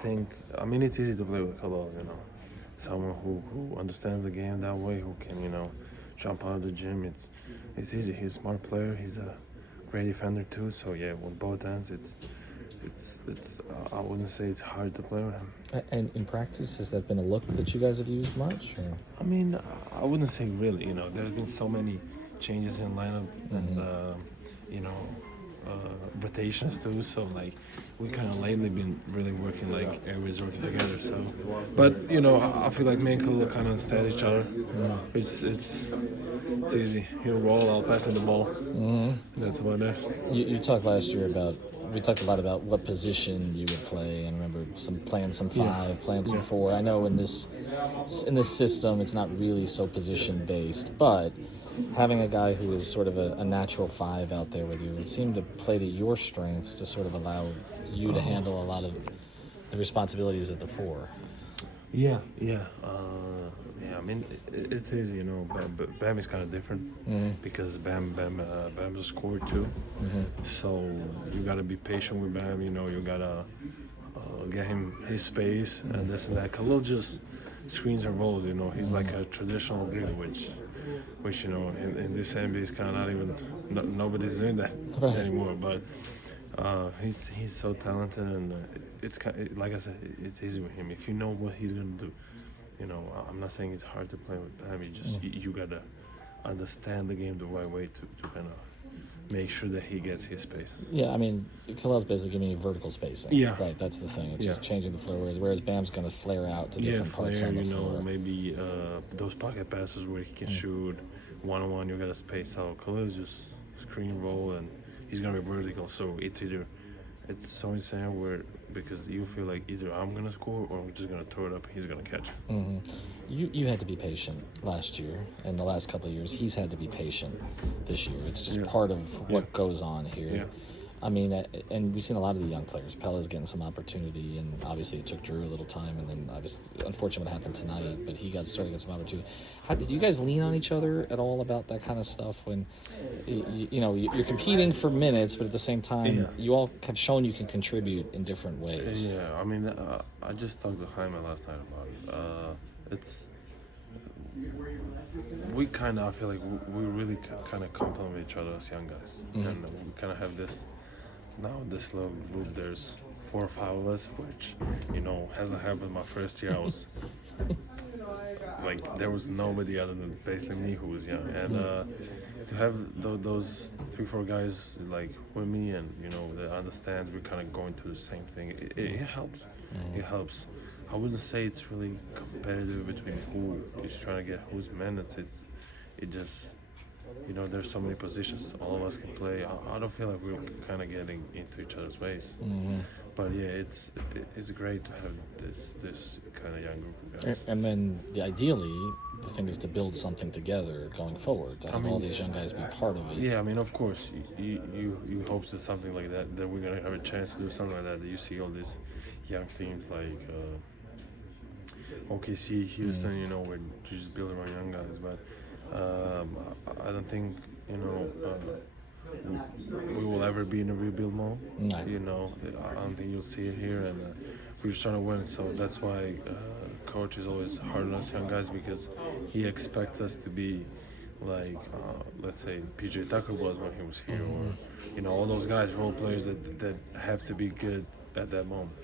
think, I mean, it's easy to play with Kel'el, someone who understands the game that way, who can, jump out of the gym. It's easy. He's a smart player. He's a great defender too. So yeah, on both ends, it's I wouldn't say it's hard to play with him. And in practice, has that been a look that you guys have used much? Or? I mean, I wouldn't say really. There's been so many changes in lineup and rotations too. So like, we kind of lately been really working like areas working together. So, but I feel like me and Khalil kind of understand each other. It's easy. He'll roll. I'll pass him the ball. That's about it. You talked last year about. We talked a lot about what position you would play, and I remember playing some 5, playing some 4. I know in this system, it's not really so position based, but having a guy who is sort of a natural 5 out there with you, it seemed to play to your strengths to sort of allow you to handle a lot of the responsibilities at the 4. Yeah. I mean, it's easy, Bam is kind of different because Bam's a scorer too. So you gotta be patient with Bam. You gotta get him his space and this and that. Khalil just screens and rolls. He's like a traditional dribble, which in this NBA is kind of not even nobody's doing that anymore. But he's so talented, and it's like I said, it's easy with him if you know what he's gonna do. I'm not saying it's hard to play with him. You gotta understand the game the right way to kind of make sure that he gets his space. Yeah, I mean, Khalil's basically giving you vertical spacing. Yeah, right. That's the thing. It's just changing the flow. Whereas Bam's gonna flare out to different parts on the floor. Maybe those pocket passes where he can shoot one-on-one. You gotta space out. Khalil's just screen roll, and he's gonna be vertical. So it's so insane because you feel like either I'm gonna score or I'm just gonna throw it up and he's gonna catch it. You had to be patient last year, and the last couple of years he's had to be patient this year. It's just part of what goes on here. Yeah. I mean, and we've seen a lot of the young players. Pella's getting some opportunity, and obviously it took Drew a little time, and then unfortunately what happened tonight, but he started getting some opportunity. How did you guys lean on each other at all about that kind of stuff when, you're competing for minutes, but at the same time, you all have shown you can contribute in different ways? Yeah, I mean, I just talked to Jaime last night about it. We kind of, I feel like we really kind of complement each other as young guys, and we kind of have this. Now this little group, there's 4 or 5 of us, which, hasn't happened my first year. I was, like, there was nobody other than basically me who was young. And to have those 3, 4 guys, like, with me and, that understands we're kind of going through the same thing, it helps. It helps. I wouldn't say it's really competitive between who is trying to get whose minutes. It just... there's so many positions all of us can play. I don't feel like we're kind of getting into each other's ways. But yeah, it's great to have this kind of young group of guys. And then ideally, the thing is to build something together going forward. To have all these young guys be part of it. Yeah, I mean, of course, you hope that something like that we're gonna have a chance to do something like that. You see all these young teams like OKC, Houston, we're just building around young guys, but. I don't think we will ever be in a rebuild mode. No. I don't think you'll see it here, and we're just trying to win. So that's why coach is always hard on us young guys, because he expects us to be like, let's say PJ Tucker was when he was here, or all those guys, role players that have to be good at that moment.